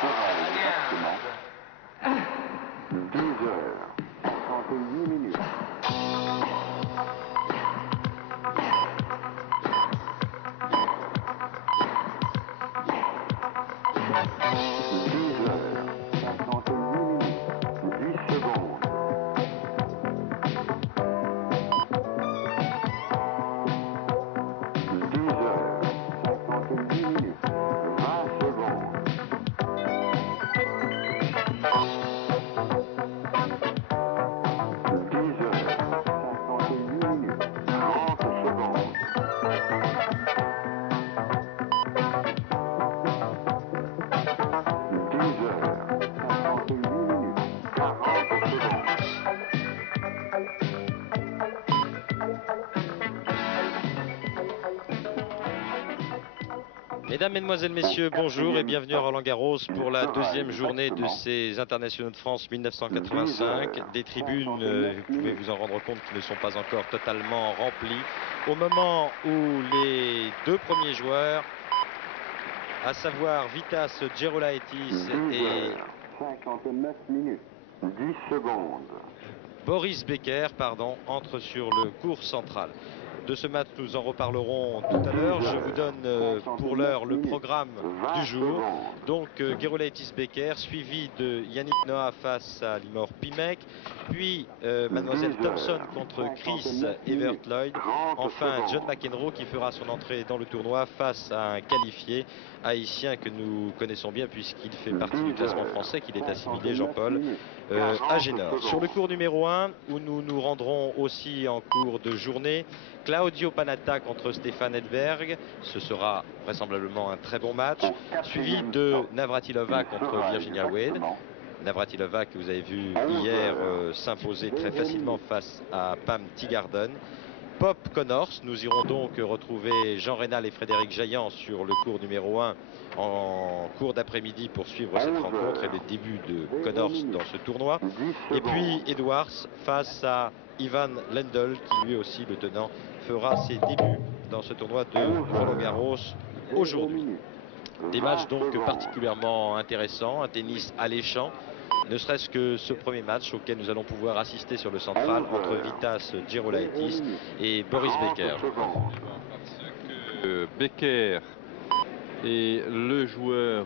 sera exactement 10h58. Mesdames, Mesdemoiselles, Messieurs, bonjour et bienvenue à Roland-Garros pour la deuxième journée de ces internationaux de France 1985. Des tribunes, vous pouvez vous en rendre compte, qui ne sont pas encore totalement remplies. Au moment où les deux premiers joueurs, à savoir Vitas Gerulaitis et 59 minutes, 10 secondes. Boris Becker, entrent sur le court central. De ce match, nous en reparlerons tout à l'heure. Je vous donne pour l'heure le programme du jour. Donc Gerulaitis Becker, suivi de Yannick Noah face à Limor Pimek, puis Mademoiselle Thompson contre Chris Evert Lloyd. Enfin, John McEnroe qui fera son entrée dans le tournoi face à un qualifié haïtien que nous connaissons bien puisqu'il fait partie du classement français, qu'il est assimilé, Jean-Paul, à Génor. Sur le cours numéro 1, où nous nous rendrons aussi en cours de journée, Claudio Panatta contre Stefan Edberg, ce sera vraisemblablement un très bon match, suivi de Navratilova contre Virginia Wade. Navratilova que vous avez vu hier s'imposer très facilement face à Pam Teeguarden. Pop Connors, nous irons donc retrouver Jean Rénal et Frédéric Jaillant sur le cours numéro 1 en cours d'après-midi pour suivre cette rencontre et les débuts de Connors dans ce tournoi. Et puis Edwards face à Ivan Lendl qui lui aussi, le tenant, fera ses débuts dans ce tournoi de Roland-Garros aujourd'hui. Des matchs donc particulièrement intéressants, un tennis alléchant. Ne serait-ce que ce premier match auquel nous allons pouvoir assister sur le central entre Vitas Gerulaitis et Boris Becker. Parce que Becker est le joueur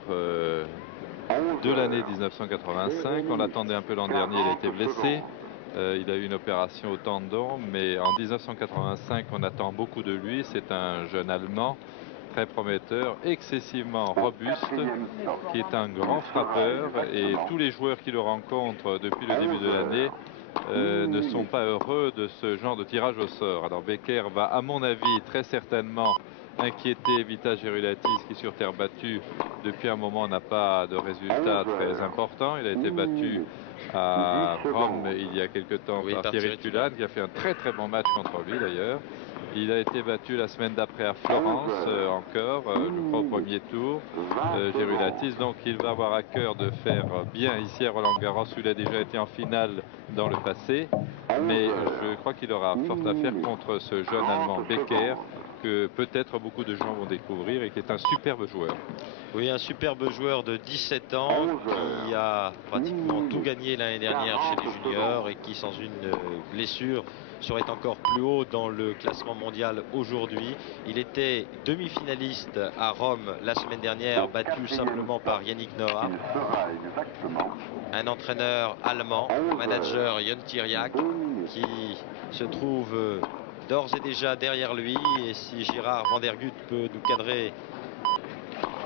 de l'année 1985. On l'attendait un peu l'an dernier, il a été blessé. Il a eu une opération au tendon, mais en 1985, on attend beaucoup de lui. C'est un jeune Allemand très prometteur, excessivement robuste, qui est un grand frappeur, et tous les joueurs qui le rencontrent depuis le début de l'année ne sont pas heureux de ce genre de tirage au sort. Alors Becker va, à mon avis, très certainement inquiéter Vitas Gerulaitis, qui sur terre battue depuis un moment n'a pas de résultat très important. Il a été battu à Rome il y a quelque temps par Thierry Tulane, qui a fait un très très bon match contre lui d'ailleurs. Il a été battu la semaine d'après à Florence encore, je crois au premier tour, Gerulaitis. Donc il va avoir à cœur de faire bien ici à Roland-Garros, où il a déjà été en finale dans le passé. Mais je crois qu'il aura fort à faire contre ce jeune Allemand Becker, que peut-être beaucoup de gens vont découvrir et qui est un superbe joueur. Oui, un superbe joueur de 17 ans qui a pratiquement tout gagné l'année dernière chez les juniors et qui, sans une blessure, serait encore plus haut dans le classement mondial aujourd'hui. Il était demi-finaliste à Rome la semaine dernière, battu simplement par Yannick Noah. Un entraîneur allemand, manager Jon Tiriac, qui se trouve d'ores et déjà derrière lui. Et si Gérard Van Der Gut peut nous cadrer,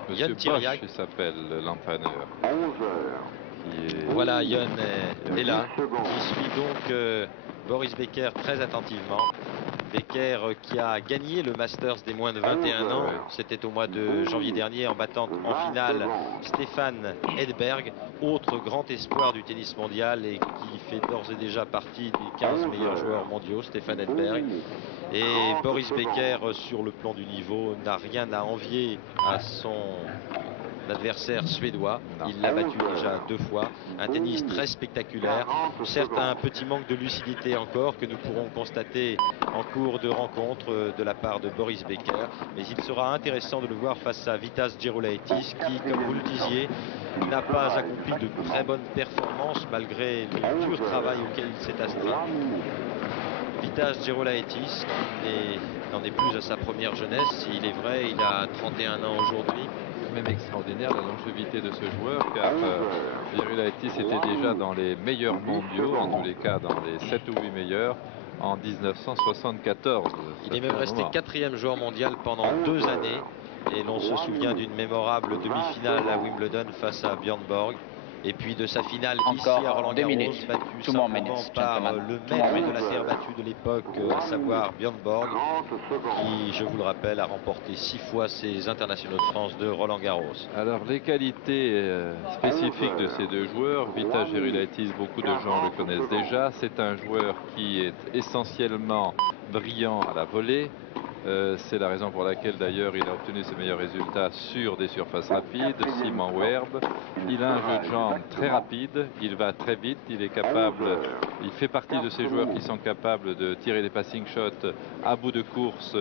Monsieur Bosch, il s'appelle l'entraîneur. Voilà, Jon est là, qui suit donc Boris Becker très attentivement. Becker qui a gagné le Masters des moins de 21 ans, c'était au mois de janvier dernier, en battant en finale Stefan Edberg, autre grand espoir du tennis mondial et qui fait d'ores et déjà partie des 15 meilleurs joueurs mondiaux, Stefan Edberg. Et Boris Becker, sur le plan du niveau, n'a rien à envier à son adversaire suédois. Il l'a battu déjà 2 fois. Un tennis très spectaculaire. Certes, un petit manque de lucidité encore que nous pourrons constater en cours de rencontre de la part de Boris Becker. Mais il sera intéressant de le voir face à Vitas Gerulaitis qui, comme vous le disiez, n'a pas accompli de très bonnes performances malgré le dur travail auquel il s'est astreint. Vitas Gerulaitis n'en est plus à sa première jeunesse. Il est vrai, il a 31 ans aujourd'hui. Même extraordinaire la longévité de ce joueur, car Gerulaitis était déjà dans les meilleurs mondiaux, en tous les cas dans les 7 ou 8 meilleurs, en 1974. Il est même resté 4e joueur mondial pendant 2 années. Et l'on se souvient d'une mémorable demi-finale à Wimbledon face à Björn Borg. Et puis de sa finale ici à Roland-Garros, battu simplement par le maître de la terre battue de l'époque, à savoir Björn Borg, qui, je vous le rappelle, a remporté 6 fois ses internationaux de France de Roland-Garros. Alors les qualités spécifiques de ces deux joueurs, Vitas Gerulaitis, beaucoup de gens le connaissent déjà. C'est un joueur qui est essentiellement brillant à la volée. C'est la raison pour laquelle d'ailleurs il a obtenu ses meilleurs résultats sur des surfaces rapides, Simon Werb. Il a un jeu de jambes très rapide, il va très vite, il fait partie de ces joueurs qui sont capables de tirer des passing shots à bout de course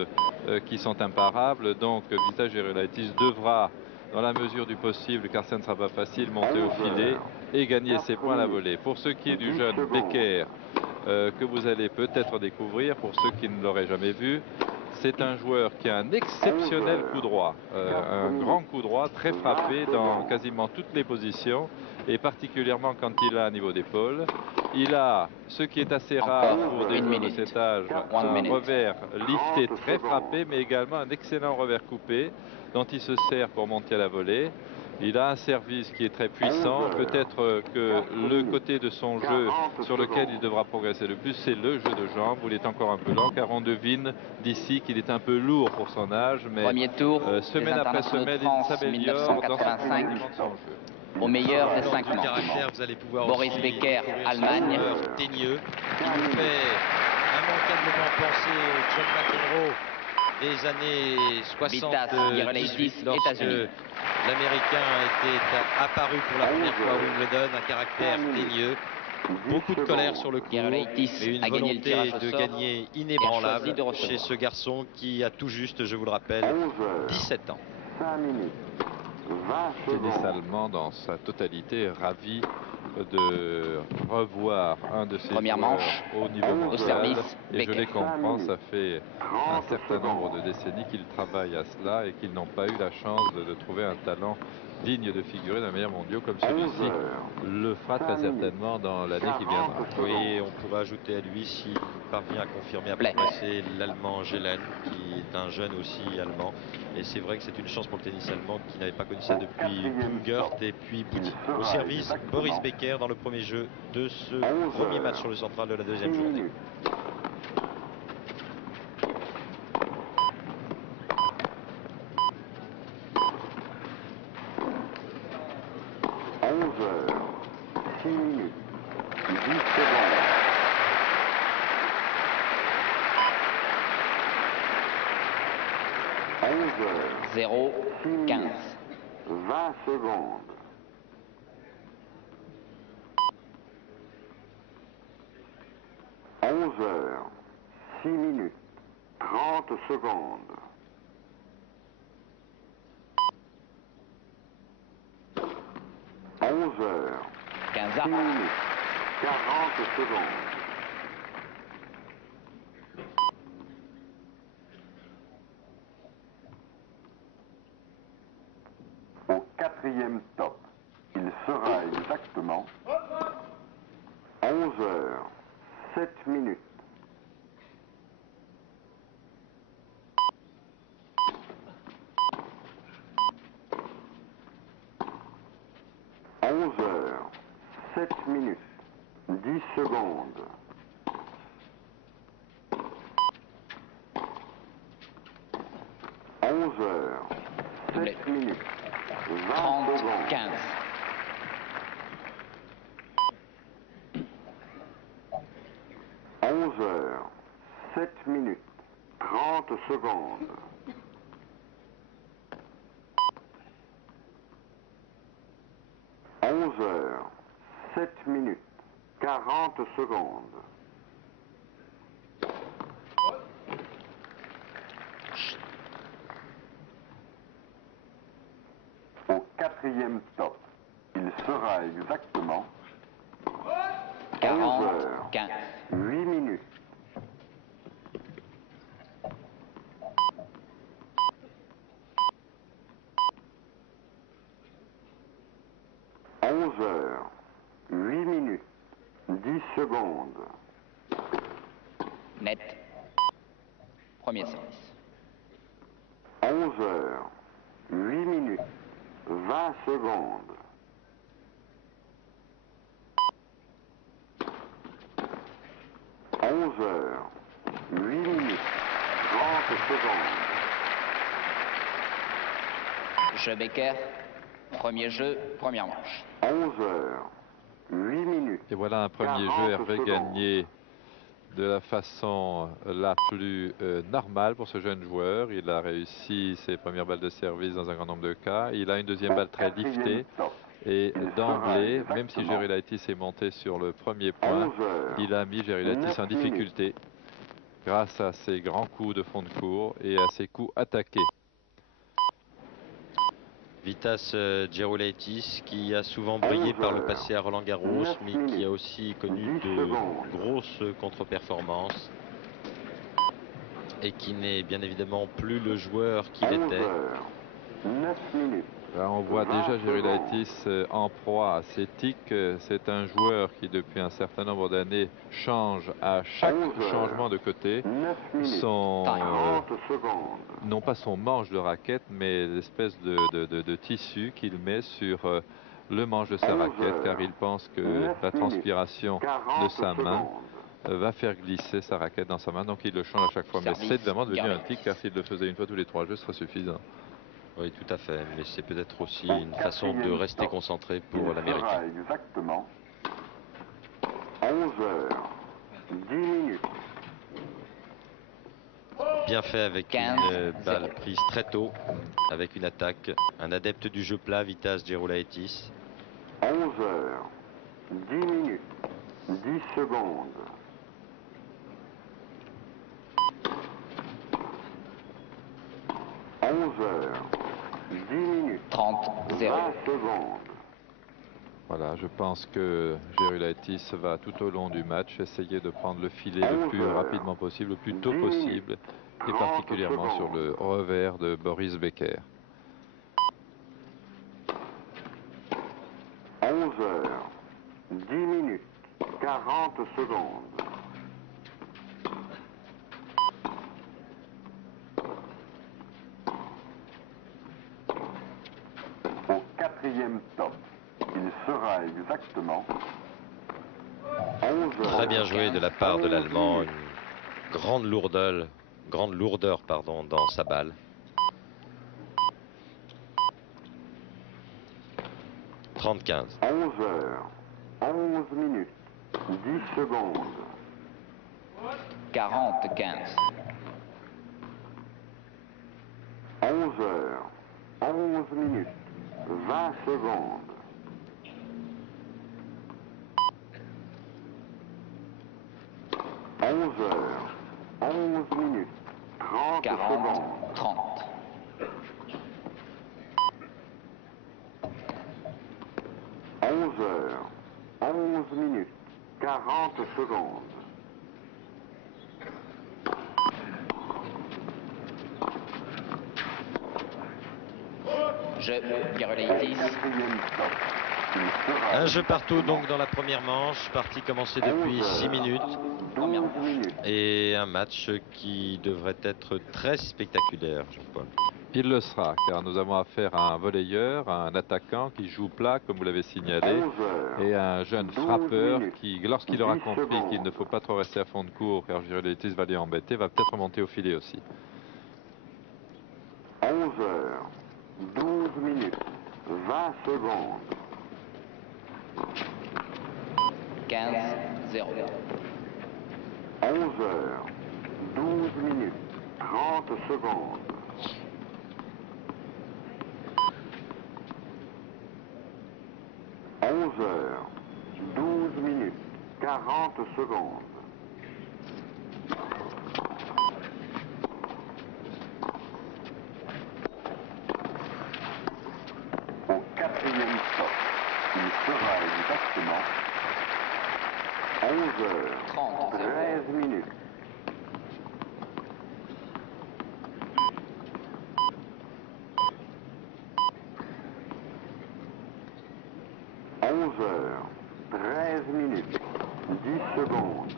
qui sont imparables. Donc Vitas Gerulaitis devra, dans la mesure du possible, car ça ne sera pas facile, monter au filet et gagner ses points à la volée. Pour ce qui est du jeune Becker, que vous allez peut-être découvrir, pour ceux qui ne l'auraient jamais vu, c'est un joueur qui a un exceptionnel coup droit, un grand coup droit, très frappé dans quasiment toutes les positions, et particulièrement quand il a un niveau d'épaule. Il a, ce qui est assez rare pour des joueurs de cet âge, un revers lifté très frappé, mais également un excellent revers coupé, dont il se sert pour monter à la volée. Il a un service qui est très puissant. Peut-être que le côté de son jeu sur lequel il devra progresser le plus, c'est le jeu de jambes, où il est encore un peu lent, car on devine d'ici qu'il est un peu lourd pour son âge. Mais premier tour, semaine après semaine, il s'améliore dans son jeu. Au meilleur des 5 du manches. caractère, vous allez pouvoir Boris aussi Becker, découvrir Allemagne. ce joueur teigneux qui nous fait immanquablement penser au John McEnroe des années 70, lorsque États-Unis. l'Américain était apparu pour la première fois à Wimbledon, un caractère teigneux, beaucoup de colère sur le court, mais une volonté de gagner inébranlable chez ce garçon qui a tout juste, je vous le rappelle, 17 ans. 5 minutes. 20 Tennis secondes. allemand dans sa totalité, ravi de revoir un de ses Première joueurs manche, au niveau mondial. au service, Et je Becker. les comprends, ça fait un certain nombre de décennies qu'ils travaillent à cela et qu'ils n'ont pas eu la chance de trouver un talent digne de figurer dans les meilleurs mondiaux comme celui-ci le fera très certainement dans l'année qui viendra. Oui, on pourrait ajouter à lui, s'il parvient à confirmer, à progresser, l'Allemand Gelen, qui est un jeune aussi allemand. Et c'est vrai que c'est une chance pour le tennis allemand qui n'avait pas connu ça depuis Bungert et puis Bouty. Au service, Boris Becker dans le premier jeu de ce premier match sur le central de la deuxième journée. 11 heures, 6 minutes, 10 secondes. 11 heures, 0, 15. 20 secondes. 11 heures, 6 minutes, 30 secondes. 11 heures, 15 6 minutes, 40 secondes. 4e stop, il sera exactement 11 heures, 7 minutes. 11 heures, 7 minutes, 10 secondes. 11 heures, 7 minutes, 20 30, secondes. 15. 11 heures, 7 minutes, 30 secondes. 11 heures, 7 minutes, 40 secondes. Au quatrième stop, il sera exactement 40, 11 heures, 15. 8 minutes. Heures, 8 minutes, 10 secondes. Net. Premier service. 11 heures, 8 minutes, 20 secondes. 11 heures, 8 minutes, 30 secondes. Jeu Becker. Premier jeu, première manche. 11 heures, 8 minutes. Et voilà un premier 40 jeu Hervé secondes. gagné de la façon la plus normale pour ce jeune joueur. Il a réussi ses premières balles de service dans un grand nombre de cas. Il a une deuxième balle très liftée. Et d'emblée, même si Gerulaitis est monté sur le premier point, il a mis Gerulaitis en difficulté grâce à ses grands coups de fond de cours et à ses coups attaqués. Vitas Gerulaitis qui a souvent brillé par le passé à Roland Garros, mais qui a aussi connu de grosses contre-performances et qui n'est bien évidemment plus le joueur qu'il était. 9 minutes. Là, on voit déjà Gerulaitis en proie à ses tics. C'est un joueur qui, depuis un certain nombre d'années, change à chaque changement de côté non pas son manche de raquette, mais l'espèce de tissu qu'il met sur le manche de sa raquette, car il pense que la transpiration de sa main va faire glisser sa raquette dans sa main, donc il le change à chaque fois. Mais c'est vraiment devenu un tic, car s'il le faisait une fois tous les 3 jeux, ce serait suffisant. Oui, tout à fait, mais c'est peut-être aussi une façon de rester concentré pour l'Américain. Exactement 11 heures, 10 minutes. Bien fait avec 15, une balle prise très tôt, avec une attaque. Un adepte du jeu plat, Vitas Gerulaitis. 11 heures, 10 minutes, 10 secondes. 11 heures, 10 minutes, 30, 0. 20 secondes. Voilà, je pense que Gerulaitis va tout au long du match essayer de prendre le filet le plus rapidement possible, le plus tôt possible, et particulièrement sur le revers de Boris Becker. 11 heures, 10 minutes, 40 secondes. 4e stop, il sera exactement 11 heures. Très bien joué de la part de l'Allemand, une grande lourdeur dans sa balle. 30-15. 11 heures, 11 minutes, 10 secondes. 40, 15. 11 heures, 11 minutes, 20 secondes. 11 heures, 11 minutes, 30 40, secondes. 30. 11 heures, 11 minutes, 40 secondes. Jeu Gerulaitis. Un jeu partout donc dans la première manche, partie commencée depuis 6 minutes. Première manche. Et un match qui devrait être très spectaculaire, Jean-Paul. Il le sera, car nous avons affaire à un volleyeur, à un attaquant qui joue plat, comme vous l'avez signalé, et à un jeune frappeur qui, lorsqu'il aura compris qu'il ne faut pas trop rester à fond de cours, car Gerulaitis va les embêter, va peut-être monter au filet aussi. 11 heures, 12 minutes, 20 secondes. 15, 0. 11 heures, 12 minutes, 30 secondes. 11 11h12, 40 secondes. Au quatrième stop, il sera exactement 11h13. 11h13, 10 secondes.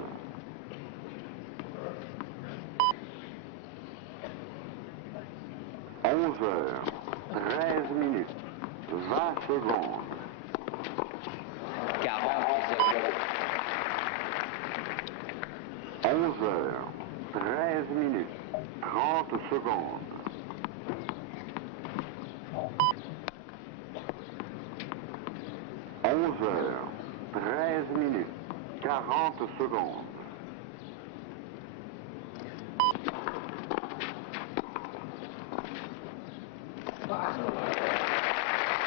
11h13, 20 secondes. 11h13, 30 secondes. 11h13, 40 secondes.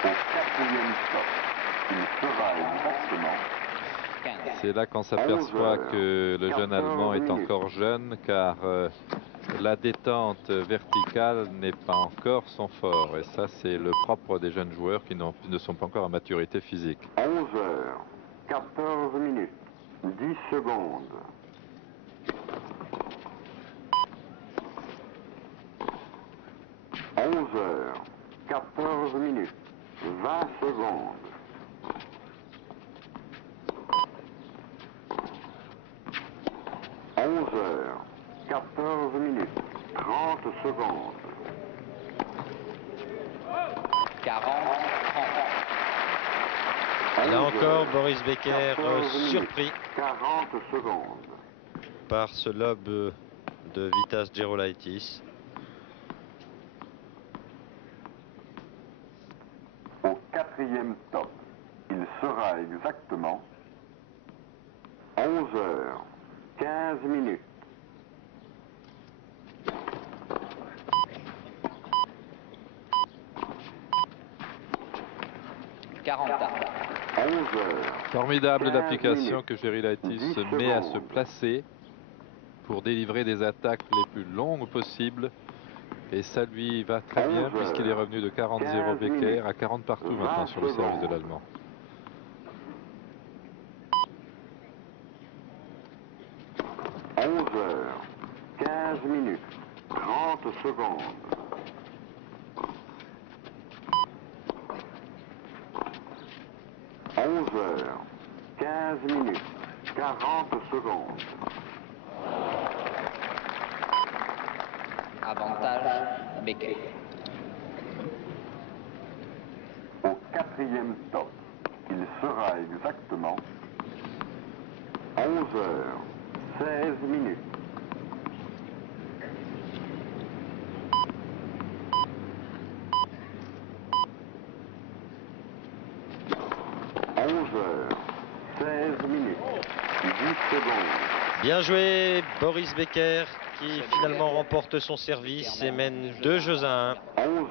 Au quatrième stop, il sera exactement. C'est là qu'on s'aperçoit que le jeune Allemand est encore jeune, car la détente verticale n'est pas encore son fort. Et ça, c'est le propre des jeunes joueurs qui ne sont pas encore à maturité physique. 11h14, 10 secondes. 11h14, 20 secondes. 11h14, 30 secondes. 40, 30. Là encore, Boris Becker surpris 40 secondes. par ce lob de Vitas Gerolaitis. Au quatrième stop, il sera exactement 11h15. 40. 11h. Formidable 15 l'application minutes, que Gerolaitis 10 se met à se secondes. placer pour délivrer des attaques les plus longues possibles. Et ça lui va très bien 11 puisqu'il est revenu de 40-0 Becker à 40 partout 20 maintenant sur le service de secondes. l'Allemand. 11h15, 30 secondes. 11h15, 40 secondes. Avantage, Becker. Au quatrième stop, il sera exactement 11h16. 11h16, 10 secondes. Bien joué, Boris Becker qui finalement remporte son service et mène 2-1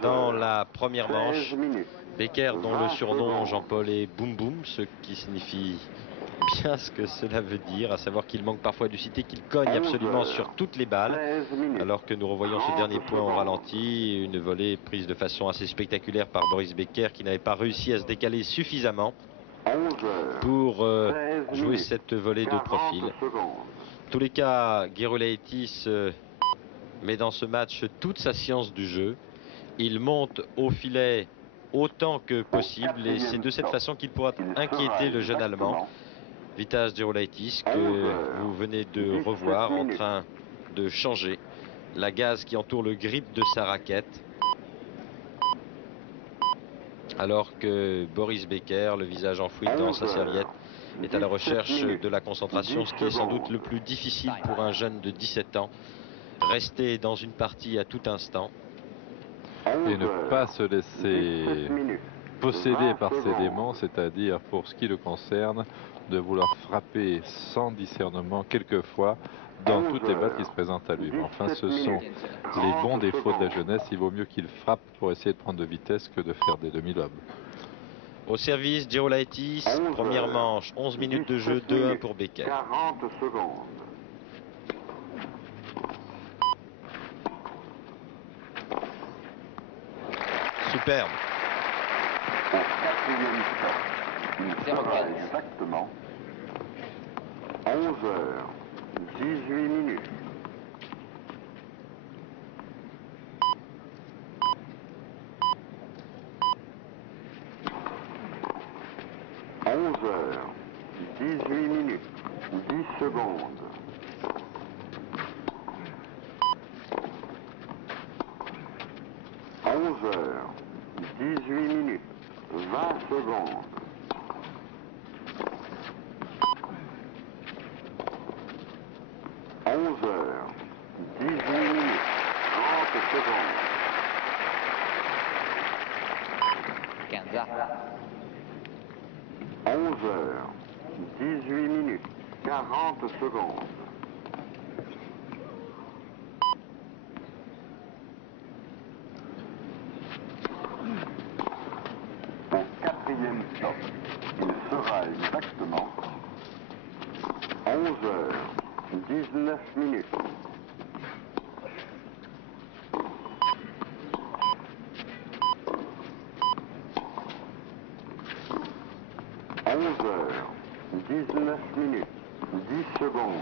dans la première manche. Becker, dont le surnom Jean-Paul est Boum Boum, ce qui signifie bien ce que cela veut dire, à savoir qu'il manque parfois de lucidité, qu'il cogne absolument sur toutes les balles. Alors que nous revoyons ce dernier point au ralenti, une volée prise de façon assez spectaculaire par Boris Becker qui n'avait pas réussi à se décaler suffisamment pour jouer cette volée de profil. En tous les cas, Gerolaitis met dans ce match toute sa science du jeu. Il monte au filet autant que possible et c'est de cette façon qu'il pourra inquiéter le jeune Allemand Vitas Gerolaitis, que vous venez de revoir en train de changer la gaze qui entoure le grip de sa raquette, alors que Boris Becker, le visage enfoui dans sa serviette, est à la recherche de la concentration, ce qui est sans doute le plus difficile pour un jeune de 17 ans. Rester dans une partie à tout instant. Et ne pas se laisser posséder par ses démons, c'est-à-dire pour ce qui le concerne, de vouloir frapper sans discernement quelquefois dans toutes les balles qui se présentent à lui. Mais enfin, ce sont les bons défauts de la jeunesse. Il vaut mieux qu'il frappe pour essayer de prendre de vitesse que de faire des demi-lobes. Au service, Gerolaitis, première manche, 11 minutes de jeu, 2-1 pour Becker. 40 secondes. Superbe. Au quatrième stop, il sera exactement 11h18. 11h18, 10 secondes. 11h18, 20 secondes. 11h18, 30 secondes. 15 11h18, 40 secondes. Au quatrième stop, il sera exactement 11h19. 11h19, 10 secondes.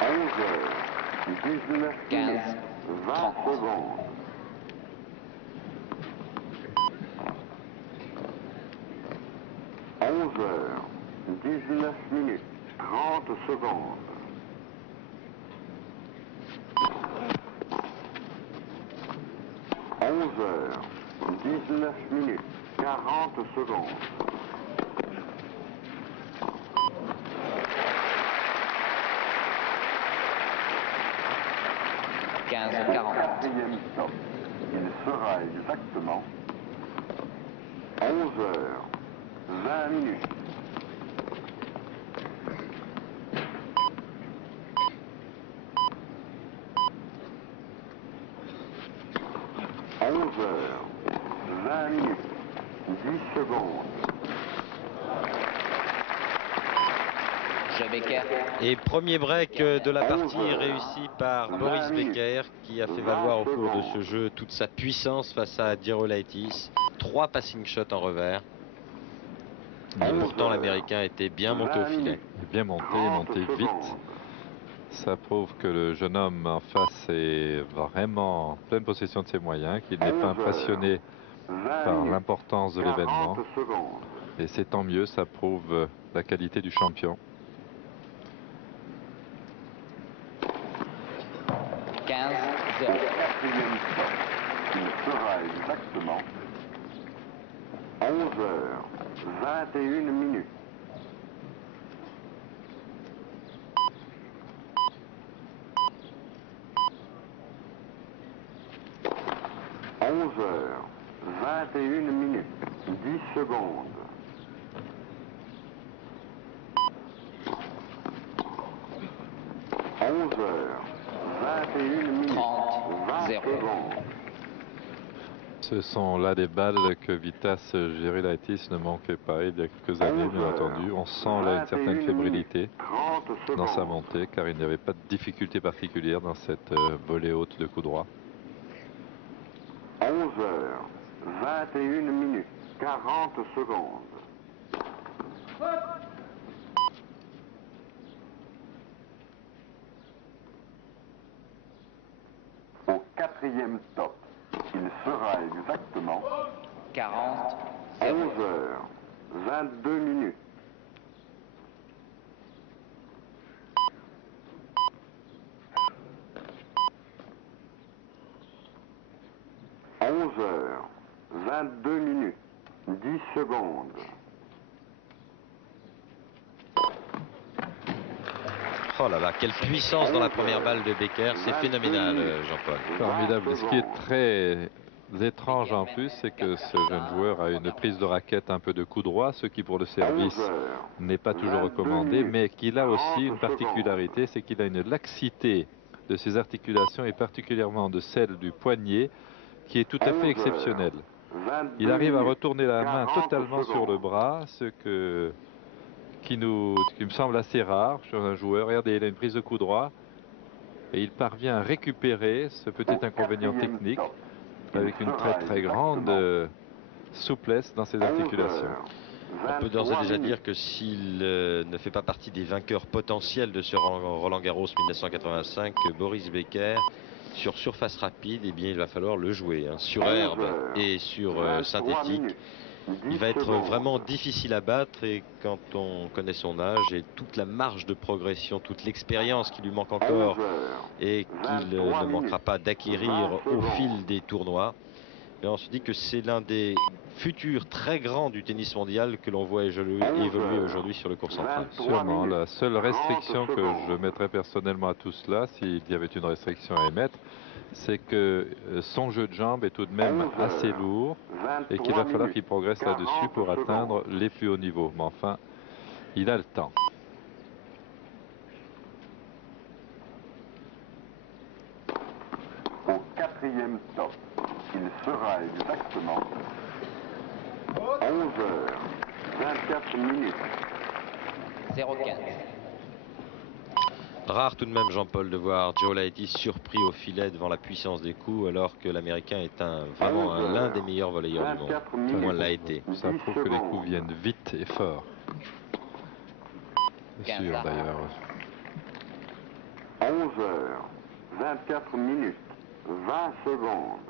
11h19, 20 secondes. 11h19, 30 secondes. 11h19, 40 secondes. 15 Au 40 quatrième stop, il sera exactement 11h20. 11h20, 10 secondes. Jeu Becker. Et premier break de la partie réussi par Boris Becker qui a fait valoir au cours de ce jeu toute sa puissance face à Gerolaitis. 3 passing shots en revers. Et pourtant l'Américain était bien monté au filet. Bien monté vite. Ça prouve que le jeune homme en face est vraiment en pleine possession de ses moyens, qu'il n'est pas impressionné par l'importance de l'événement. Et c'est tant mieux, ça prouve la qualité du champion. 15 Au 0 quatrième stop, il sera exactement 11h21. 11h21, 10 secondes. 11h21, 20 secondes. Ce sont là des balles que Vitas Gerolaitis ne manquait pas il y a quelques années, bien entendu. On sent là une certaine fébrilité dans sa montée, car il n'y avait pas de difficulté particulière dans cette volée haute de coup droit. 11h21, 40 secondes. Au quatrième stop, il sera exactement 40 0 11h22. 11h22, 10 secondes. Oh là là, quelle puissance dans la première balle de Becker, c'est phénoménal Jean-Paul. Formidable. Ce qui est très étrange en plus, c'est que ce jeune joueur a une prise de raquette un peu de coup droit, ce qui pour le service n'est pas toujours recommandé, mais qu'il a aussi une particularité, c'est qu'il a une laxité de ses articulations et particulièrement de celle du poignet qui est tout à fait exceptionnelle. Il arrive à retourner la main totalement sur le bras, qui me semble assez rare sur un joueur. Regardez, il a une prise de coup droit et il parvient à récupérer ce petit inconvénient technique avec une très grande souplesse dans ses articulations. On peut d'ores et déjà dire que s'il ne fait pas partie des vainqueurs potentiels de ce Roland Garros 1985, Boris Becker, sur surface rapide, eh bien, il va falloir le jouer, hein, sur herbe et sur synthétique. Il va être vraiment difficile à battre, et quand on connaît son âge et toute la marge de progression, toute l'expérience qui lui manque encore et qu'il ne manquera pas d'acquérir au fil des tournois, et on se dit que c'est l'un des futurs très grands du tennis mondial que l'on voit évoluer aujourd'hui sur le court central. Sûrement, la seule restriction que je mettrais personnellement à tout cela, s'il y avait une restriction à émettre, c'est que son jeu de jambes est tout de même assez lourd et qu'il va falloir qu'il progresse là-dessus pour atteindre les plus hauts niveaux. Mais enfin, il a le temps. Au 4e stop, il sera exactement 11h24. 0,15. Rare tout de même, Jean-Paul, de voir Joe Laettis surpris au filet devant la puissance des coups, alors que l'Américain est vraiment l'un des meilleurs volleyeurs du monde. Au moins l'a été. Ça prouve que les coups viennent vite et fort. C'est sûr d'ailleurs. 11h24, 20 secondes.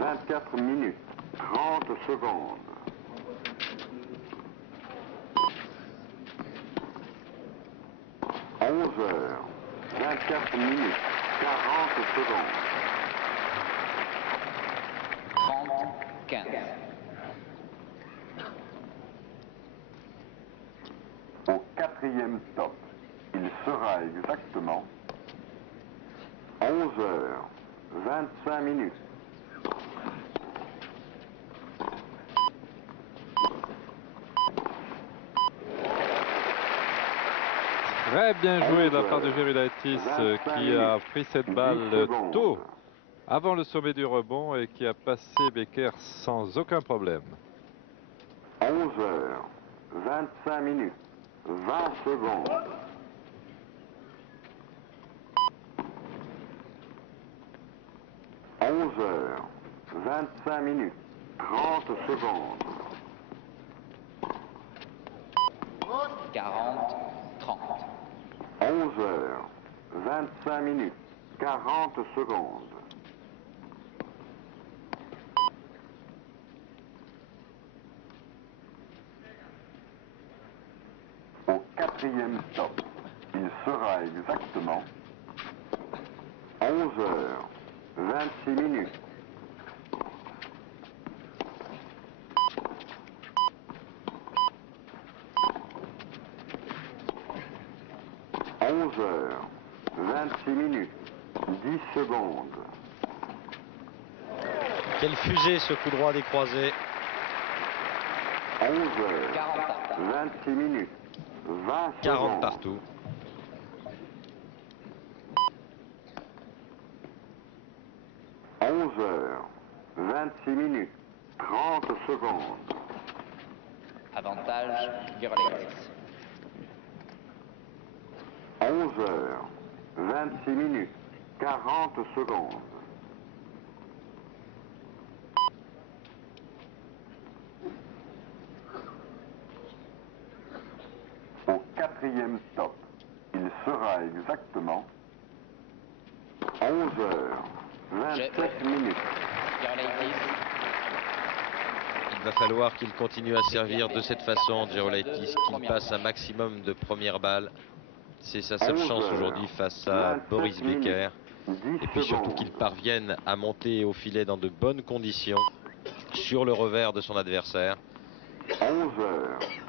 11h24, 30 secondes. 11h24, 40 secondes. 30-15. Au 4e stop, il sera exactement 11h25. Très bien joué de la part de Gerulaitis qui a pris cette balle tôt, avant le sommet du rebond, et qui a passé Becker sans aucun problème. 11h25, 20 secondes. 11h25, 30 secondes. 40-30. 11h25, 40 secondes. Au 4e stop, il sera exactement 11h26. 11h26, 10 secondes. Quelle fusée ce coup droit des croisés. 11h26, 20 40 secondes. partout. 11h26, 30 secondes. Avantage Gerulaitis. 11h26, 40 secondes. Au 4e stop, il sera exactement 11h27. Gerulaitis. Il va falloir qu'il continue à servir de cette façon, Gerulaitis, qu'il passe un maximum de premières balles. C'est sa seule chance aujourd'hui face à Boris Becker. Et puis surtout qu'il parvienne à monter au filet dans de bonnes conditions sur le revers de son adversaire.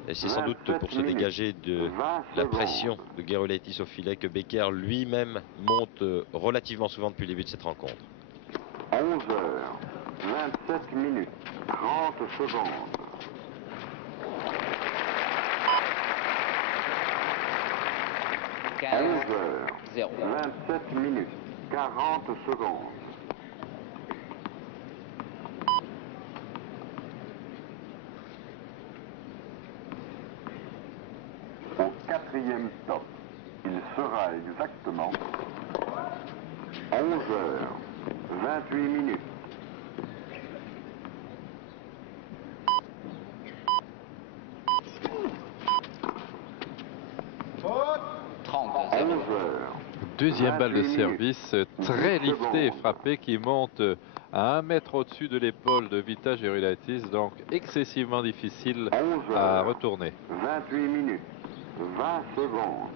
Et c'est sans doute pour se dégager de la pression de Gerulaitis au filet que Becker lui-même monte relativement souvent depuis le début de cette rencontre. 11h27, 30 secondes. 15, 11h, 0. 27 minutes, 40 secondes. Au quatrième stop, il sera exactement 11h, 28 minutes. 30, 0. 11h, Deuxième balle de 28 service, très liftée et frappée, qui monte à 1 mètre au-dessus de l'épaule de Vita Gerulaitis, donc excessivement difficile à retourner. 28 minutes, 20 secondes.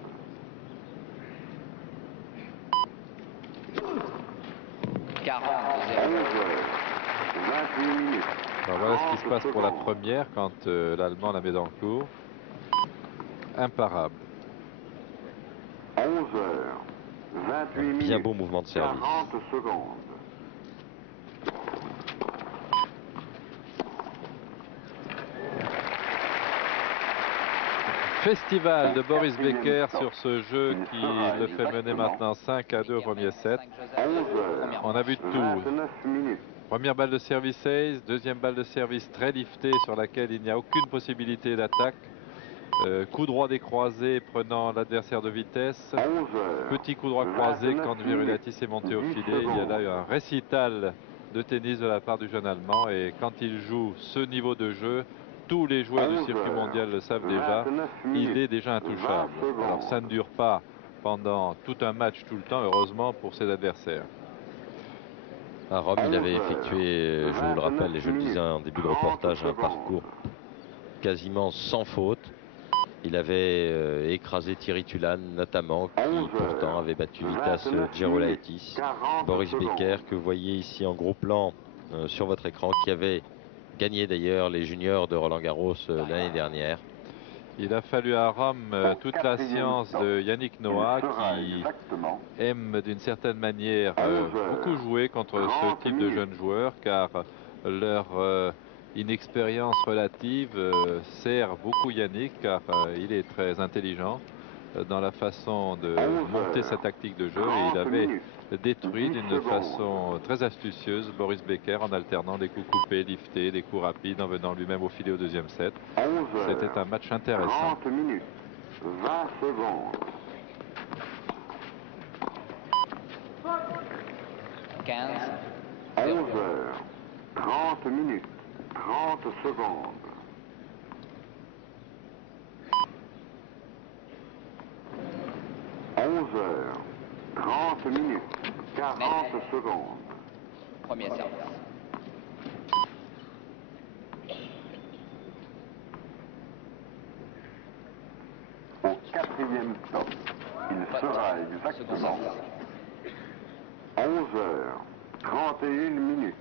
40, 11h, 0. 28 minutes. Alors voilà ce qui se 30 passe pour la secondes. première quand l'Allemand la met dans le cours. Imparable. 11h, 28 minutes. Bien beau mouvement de service. 40 secondes. Festival de Boris Becker sur ce jeu qui le fait mener maintenant 5-2 au premier set. 11h, On a vu de tout. 29 minutes. Première balle de service ace, deuxième balle de service très liftée sur laquelle il n'y a aucune possibilité d'attaque. Coup droit des croisés prenant l'adversaire de vitesse. 11h, Petit coup droit croisé quand 29 Gerulaitis est monté au 10 filet. Il y a là secondes. eu un récital de tennis de la part du jeune Allemand. Et quand il joue ce niveau de jeu, tous les joueurs du 11h, circuit mondial le savent déjà, 29 il minutes, est déjà 20 intouchable. secondes. Alors ça ne dure pas pendant tout un match tout le temps, heureusement pour ses adversaires. À Rome, il avait effectué, je vous le rappelle et je le disais en début de reportage, un parcours quasiment sans faute. Il avait écrasé Thierry Tulane notamment, qui pourtant avait battu Vitas Gerulaitis. Boris Becker, que vous voyez ici en gros plan sur votre écran, qui avait gagné d'ailleurs les juniors de Roland Garros l'année dernière. Il a fallu à Rome toute la science de Yannick Noah, qui aime d'une certaine manière beaucoup jouer contre ce type de jeunes joueurs, car leur inexpérience relative sert beaucoup Yannick, car il est très intelligent dans la façon de monter sa tactique de jeu, et il avait détruit d'une façon très astucieuse Boris Becker en alternant des coups coupés, liftés, des coups rapides, en venant lui-même au filet au deuxième set. C'était un match intéressant. 30 minutes, 20 secondes. 15, 11h, 0. 30 minutes, 30 secondes. 11h, 30 minutes, 40 secondes. Premier service. Au quatrième stop, il sera Second exactement service. 11h, 31 minutes.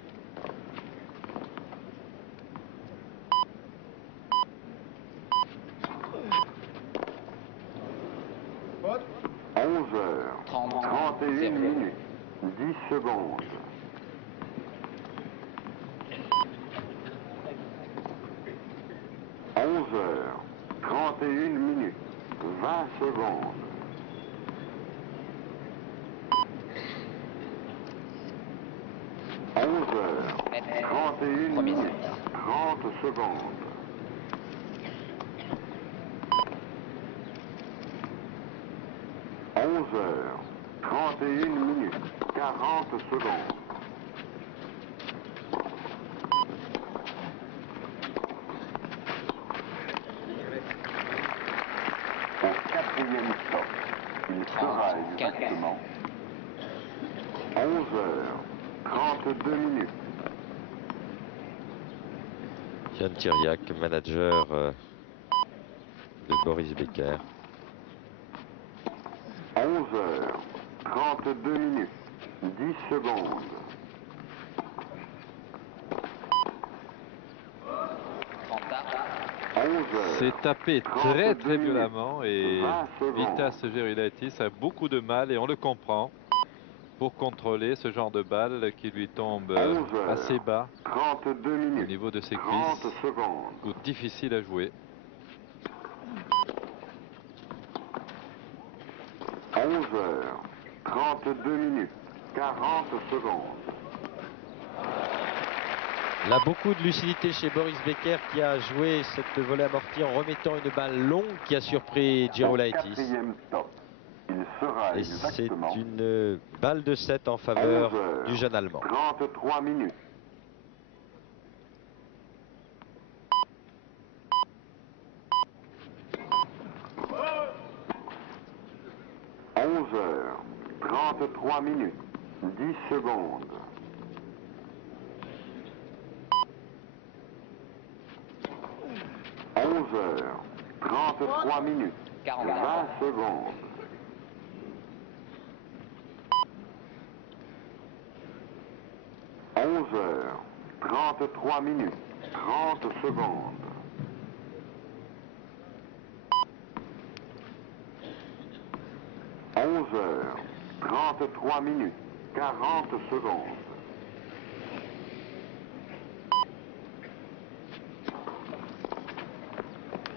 11h, 31 minutes, 10 secondes. 11h, 31 minutes, 20 secondes. 11h, 31 Premier minutes, service. 30 secondes. 11h, 31 minutes, 40 secondes. 4e stop, il sera exactement 11h, 32 minutes. Jan Tiriac, manager de Boris Becker. 11h, 32 minutes, 10 secondes. 11h, C'est tapé très violemment et Vitas Gerulaitis a beaucoup de mal, et on le comprend, pour contrôler ce genre de balle qui lui tombe assez bas 32 minutes, au niveau de ses 30 cuisses, secondes. ou difficile à jouer. 11h32 minutes, 40 secondes. Là, beaucoup de lucidité chez Boris Becker qui a joué cette volée amortie en remettant une balle longue qui a surpris Gerolaitis. Quatrième stop. Il sera Et c'est exactement une balle de 7 en faveur du jeune Allemand. 33 minutes. 11h33 minutes, 10 secondes. 11h33 minutes, 20 secondes. 11h33 minutes, 30 secondes. 11h33 minutes, 40 secondes.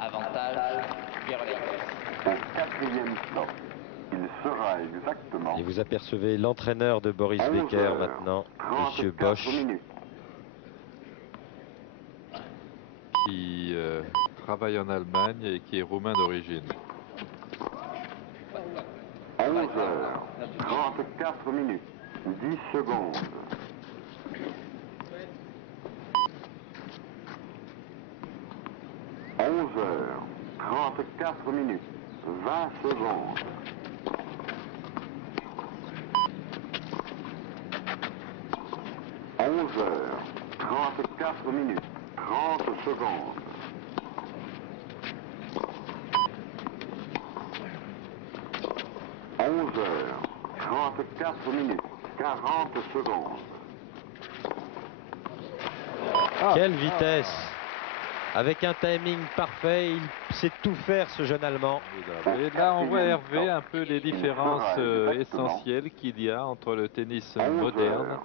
'Avantage, Au quatrième stop, il sera exactement Et vous apercevez l'entraîneur de Boris Becker maintenant, Monsieur 34 Bosch. minutes. Qui travaille en Allemagne et qui est roumain d'origine. 11h34 minutes, 10 secondes. 11h34 minutes, 20 secondes. 11h34 minutes, 30 secondes. 11h34 minutes, 40 secondes. Quelle vitesse! Avec un timing parfait, il sait tout faire, ce jeune Allemand. Et là, on voit Hervé un peu les différences essentielles qu'il y a entre le tennis moderne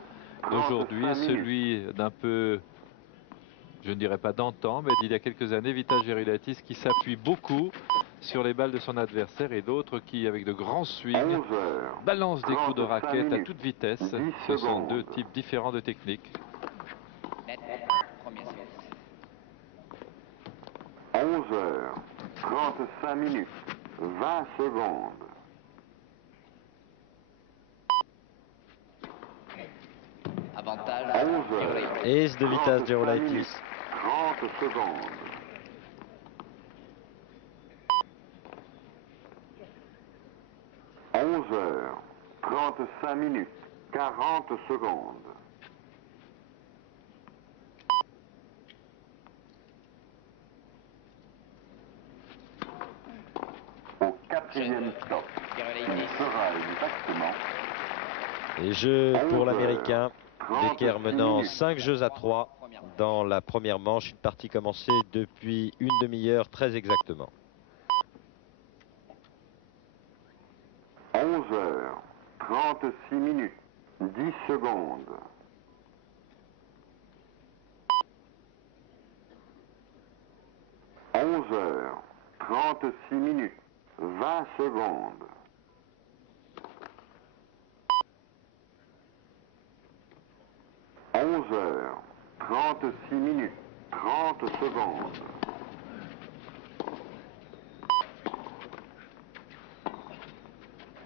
d'aujourd'hui et celui d'un peu, je ne dirais pas d'antan, mais d'il y a quelques années, Vitas Gerulaitis qui s'appuie beaucoup sur les balles de son adversaire et d'autres qui, avec de grands swings, balancent des coups de raquette à toute vitesse. Ce sont deux types différents de techniques. net, premier set. 11h35 minutes, 20 secondes. Ace de Vitas Gerulaitis. 30 secondes. 11h35 minutes, 40 secondes. 4e stop. Il sera exactement. Et jeu pour l'Américain. Becker menant 5 jeux à 3 dans la première manche. Une partie commencée depuis une demi-heure très exactement. 11h36 minutes, 10 secondes. 11h36 minutes, 20 secondes. 11h36 minutes, 30 secondes.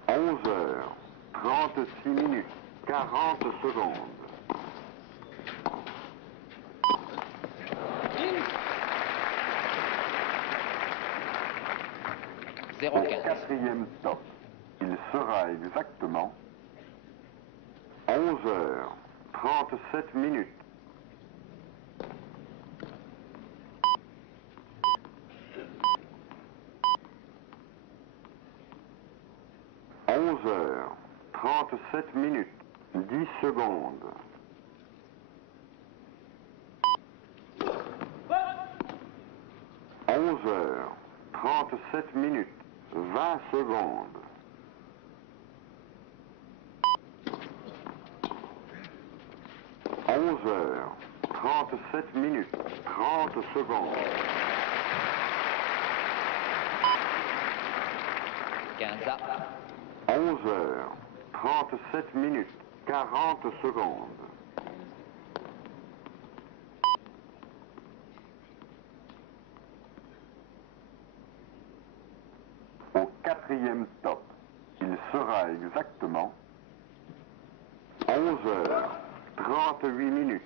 11h36 minutes, 40 secondes. 4e stop. Il sera exactement 11h37 minutes. 11h37 minutes, 10 secondes. 11h37 minutes, 20 secondes. 11h37 minutes, 30 secondes. 15 à 11h37 minutes, 40 secondes. Au quatrième stop, il sera exactement 11h38 minutes.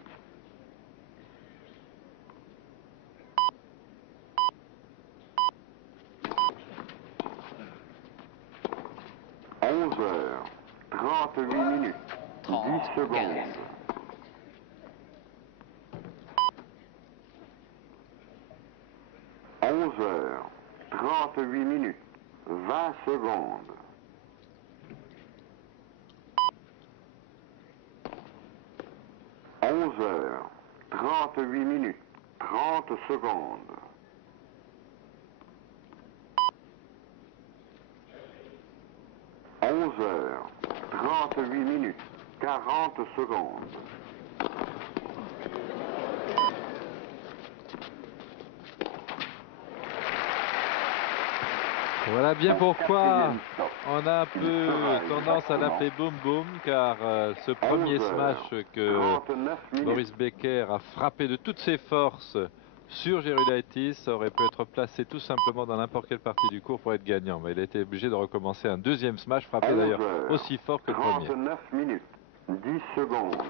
Heures 38 minutes, 10 secondes. 11h38 minutes, 20 secondes. 11h38 minutes, 30 secondes. 11h38 minutes, 40 secondes. Voilà bien pourquoi on a un peu tendance à l'appeler Boom Boom, car ce premier smash que Boris Becker a frappé de toutes ses forces sur Gerulaitis aurait pu être placé tout simplement dans n'importe quelle partie du cours pour être gagnant. Mais il a été obligé de recommencer un deuxième smash, frappé d'ailleurs aussi fort que le premier. 39 minutes, 10 secondes.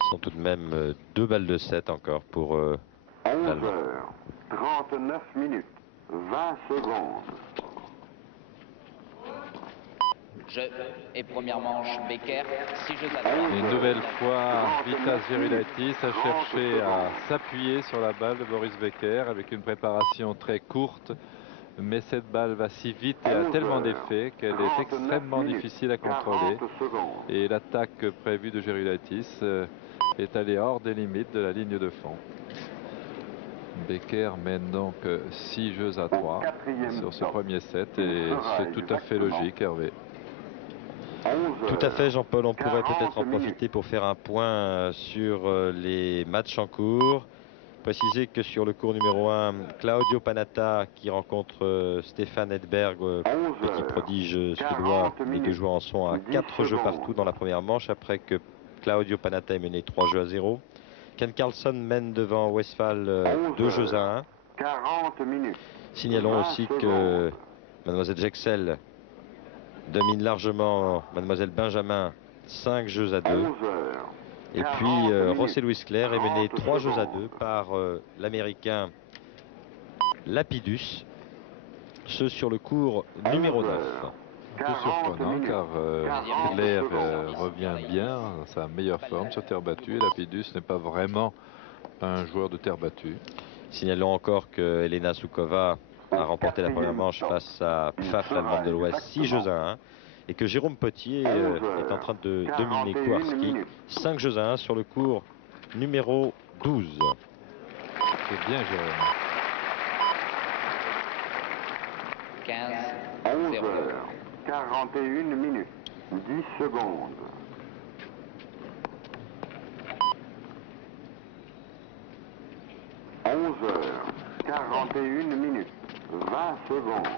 Ce sont tout de même 2 balles de 7 encore pour l'Allemand. 11h39 minutes, 20 secondes. Jeu et première manche, Becker, 6 jeux à 3. Et une nouvelle fois, Vitas Gerulaitis a cherché à s'appuyer sur la balle de Boris Becker avec une préparation très courte. Mais cette balle va si vite et a tellement d'effets qu'elle est extrêmement difficile à contrôler. Et l'attaque prévue de Gerulaitis est allée hors des limites de la ligne de fond. Becker mène donc 6 jeux à 3 sur ce premier set et c'est tout à fait logique, Hervé. Tout à fait, Jean-Paul. On pourrait peut-être en profiter pour faire un point sur les matchs en cours. Préciser que sur le cours numéro 1, Claudio Panatta qui rencontre Stéphane Edberg, petit prodige suédois. Les deux joueurs en sont à 4 jeux partout dans la première manche après que Claudio Panatta ait mené 3 jeux à 0. Ken Carlson mène devant Westphal 2 jeux à 1. 40 minutes. Signalons aussi que Mademoiselle Jexel domine largement Mademoiselle Benjamin 5 jeux à 2. Et puis José Luis Clerc est mené 3 jeux à 2 par l'Américain Lapidus. Ce sur le cours numéro 9. Un peu surprenant car Clerc revient bien dans sa meilleure forme sur terre battue. Lapidus n'est pas vraiment un joueur de terre battue. Signalons encore que Elena Soukova a remporté la première manche face à Pfaff, l'Allemande de l'Ouest, 6 jeux à 1. Et que Jérôme Potier est en train de dominer Kowarski 5 jeux à 1 sur le cours numéro 12. C'est bien, Jérôme. 15, 0. 11h41 minutes, 10 secondes. 11h41 minutes, 20 secondes.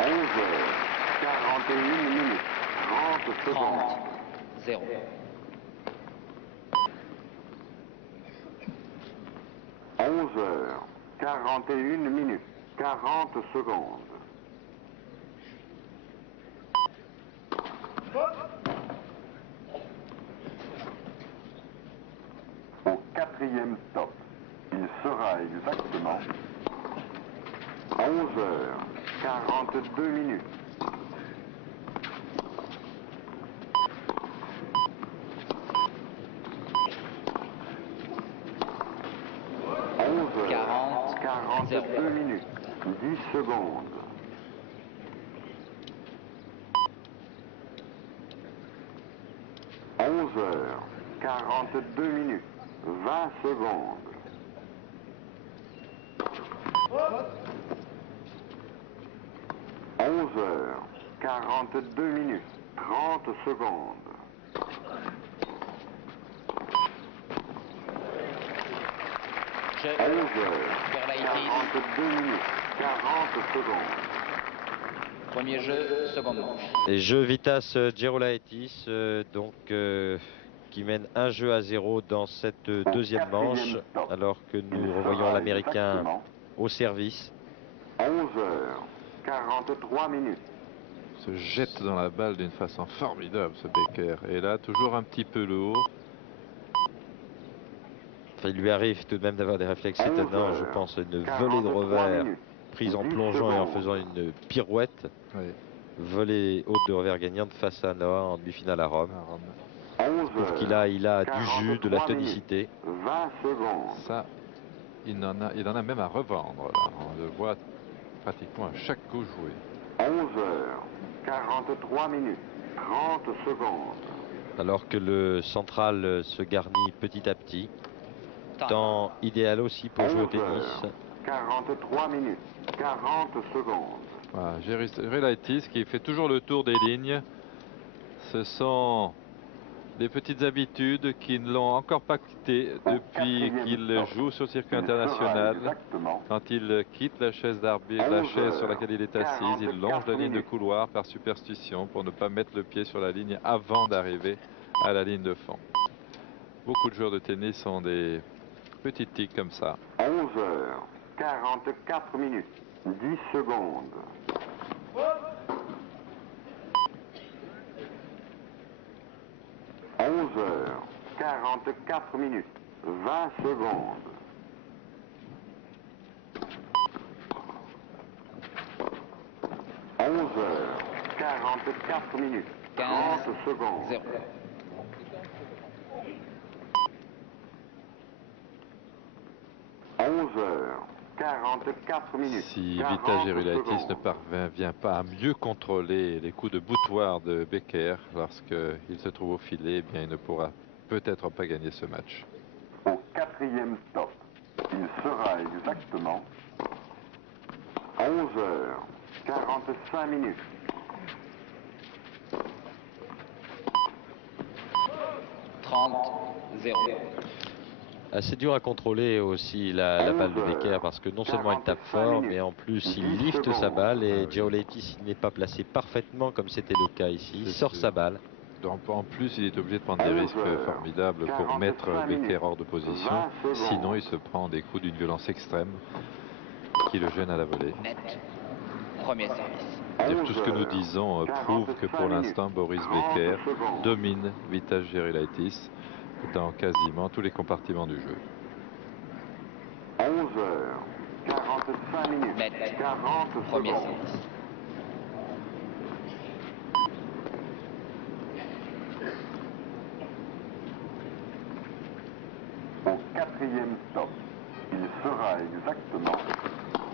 11h41 minutes, 30 secondes. 0. 11h41 minutes, 40 secondes. Au quatrième stop, il sera exactement 11h42 minutes. 11h42 minutes, 10 secondes. 11h42 minutes, 20 secondes. 11h42 minutes, 30 secondes. Je. 11 heures, Gerolaitis. 42 minutes, 40 secondes. Premier jeu, seconde manche. Et jeu Vitas Gerolaitis, qui mène un jeu à 0 dans cette deuxième manche, alors que nous revoyons l'Américain au service. 11 heures, 43 minutes. Se jette dans la balle d'une façon formidable, ce Becker. Et là, toujours un petit peu lourd. Enfin, il lui arrive tout de même d'avoir des réflexes étonnants. Je pense à une volée de revers prise en plongeant et en faisant une pirouette. Oui. Volée haute de revers gagnante face à Noah en demi-finale à Rome. 11 Pour qu'il a du jus, de la tonicité. 20 secondes. Ça, il en a même à revendre. Là. On le voit pratiquement à chaque coup joué. 11 heures, 43 minutes, 30 secondes. Alors que le central se garnit petit à petit. Temps idéal aussi pour jouer au tennis. 43 minutes, 40 secondes. Voilà, Gerolaitis qui fait toujours le tour des lignes. Ce sont des petites habitudes qui ne l'ont encore pas quitté depuis qu'il joue sur le circuit international. Quand il quitte la chaise d'arbitre, la chaise sur laquelle il est assis, il longe la ligne de couloir par superstition pour ne pas mettre le pied sur la ligne avant d'arriver à la ligne de fond. Beaucoup de joueurs de tennis ont des petites tics comme ça. 11 heures, 44 minutes, 10 secondes. 11 heures, 44 minutes, 20 secondes. 11 heures, 44 minutes, 30 secondes. 0. 11 heures, 44 minutes. Si 40 Vitas Gerolaitis ne secondes. parvient pas à mieux contrôler les coups de boutoir de Becker lorsqu'il se trouve au filet, eh bien il ne pourra peut-être pas gagner ce match. Au quatrième stop, il sera exactement 11 heures, 45 minutes. 30, 0. C'est dur à contrôler aussi la balle de Becker parce que non seulement il tape fort, mais en plus il lifte sa balle et Gerolaitis n'est pas placé parfaitement comme c'était le cas ici. Il sort sa balle. Donc, en plus, il est obligé de prendre des risques formidables pour mettre Becker hors de position. Sinon, il se prend des coups d'une violence extrême qui le gêne à la volée. Net. Premier service. Dire tout ce que nous disons prouve que pour l'instant, Boris Becker domine Vitas Gerolaitis dans quasiment tous les compartiments du jeu. 11 heures, 45 minutes, Net. 40 Premier secondes. service. 4e stop. Il sera exactement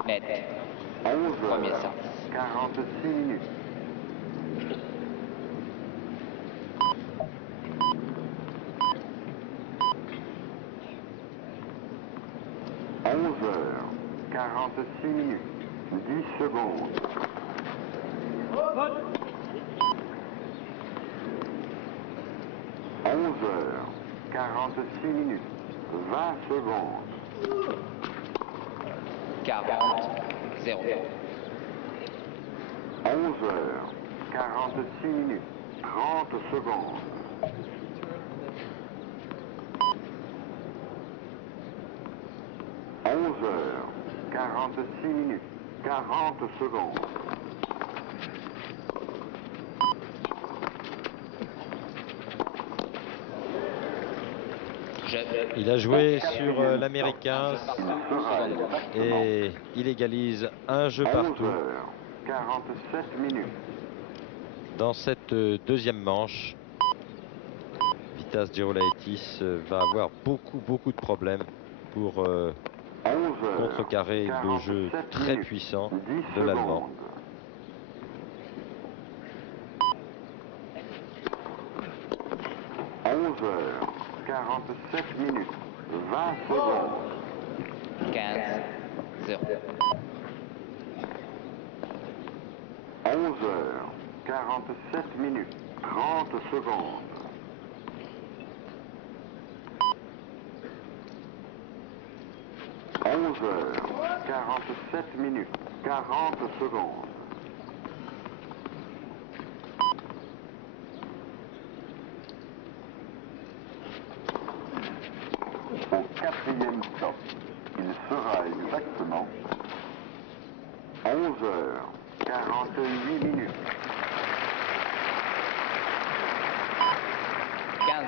Net. 11 Premier heures, service. 46 minutes. 11 heures, 46 minutes, 10 secondes. 11 heures, 46 minutes, 20 secondes. 40, 0. 11 heures, 46 minutes, 30 secondes. 11 heures, 46 minutes, 40 secondes. 11 Il a joué sur l'Américain et il égalise un jeu 11 partout heures, 47 minutes. dans cette deuxième manche. Vitas Gerolaitis va avoir beaucoup de problèmes pour 11 heures, contrecarrer le jeu 47 très minutes, puissant 10 de l'Allemand. secondes. 11 heures, 47 minutes, 20 secondes. 15, 0. 11 heures, 47 minutes, 30 secondes. 11 11h47 40 secondes. Au quatrième stop, il sera exactement 11h48 15.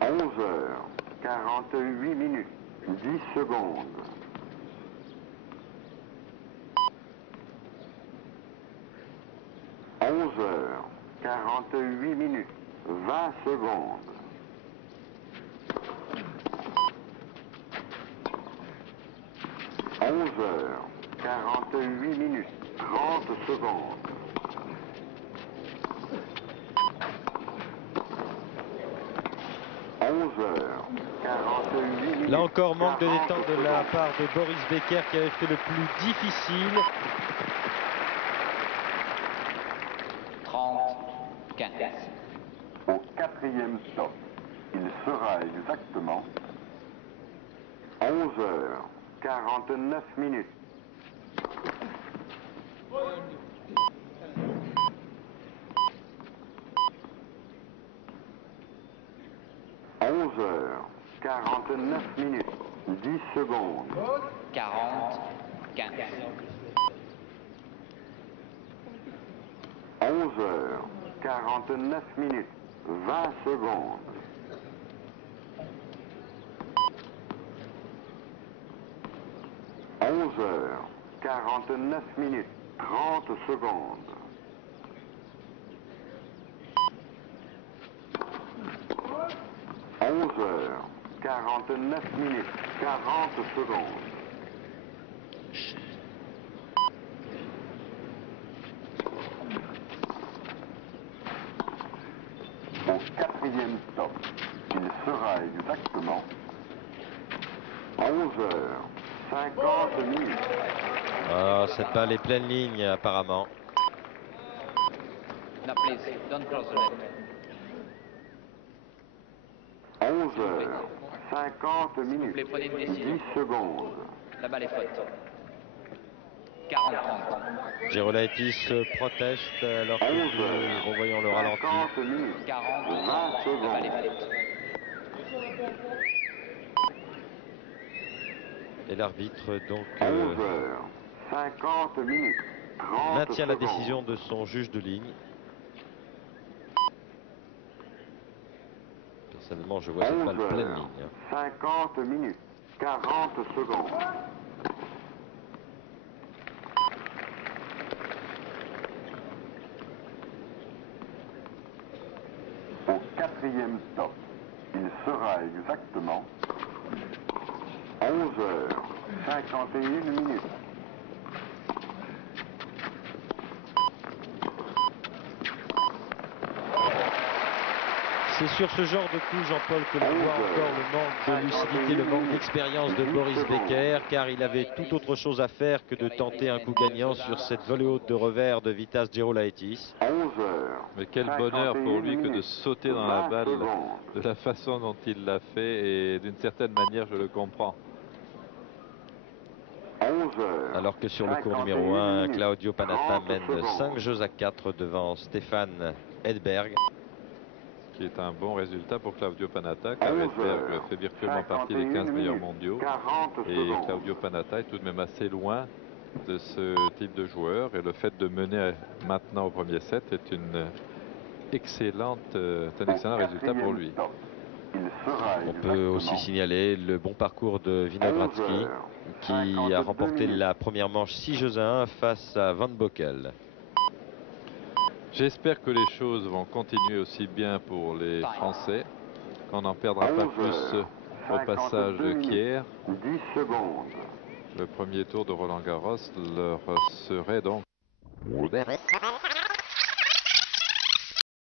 11h48 10 secondes. 11h48 20 secondes. 11h48 30 secondes. 11h48 Là encore, manque de détente de la part de Boris Becker qui avait fait le plus difficile. 30, 15. Au quatrième stop, il sera exactement 11h49. 11h49 10 secondes. 40, 15. 11h49 20 secondes. 11h49 30 secondes. 11h49 40 secondes. Au quatrième stop, il sera exactement 11h50. Ah, cette balle est pleine ligne apparemment. No, please, don't cross the net. 11h50 S'il vous plaît, prenez une 10 décision. secondes. La balle est faute. 40, 30. Gerolaitis proteste alors que nous revoyons le ralenti. 50 minutes. 40, 20 30. La balle est secondes. faute. Et l'arbitre donc 11h50 minutes. 30 maintient la secondes. décision de son juge de ligne. Personnellement, je vois cette balle pleine ligne. 50 minutes. 40 secondes. Au quatrième stop, il sera exactement 11h51. C'est sur ce genre de coup, Jean-Paul, que l'on voit encore le manque de lucidité, le manque d'expérience de Boris Becker, car il avait tout autre chose à faire que de tenter un coup gagnant sur cette volée haute de revers de Vitas Gerolaitis. 11h. Mais quel bonheur pour lui que de sauter dans la 20 balle secondes. de la façon dont il l'a fait, et d'une certaine manière je le comprends. 11h. Alors que sur le cours numéro 1, Claudio Panatta mène 5 jeux à 4 devant Stéphane Edberg. Ce qui est un bon résultat pour Claudio Panatta, car Edberg fait virtuellement partie des 15 meilleurs mondiaux. Et Claudio Panatta est tout de même assez loin de ce type de joueur. Et le fait de mener maintenant au premier set est un excellent résultat pour lui. On peut aussi signaler le bon parcours de Winogradsky qui a remporté la première manche 6 jeux à 1 face à Van Bockel. J'espère que les choses vont continuer aussi bien pour les Français, qu'on n'en perdra pas plus au passage de Kier. 10 secondes. Le premier tour de Roland Garros leur serait donc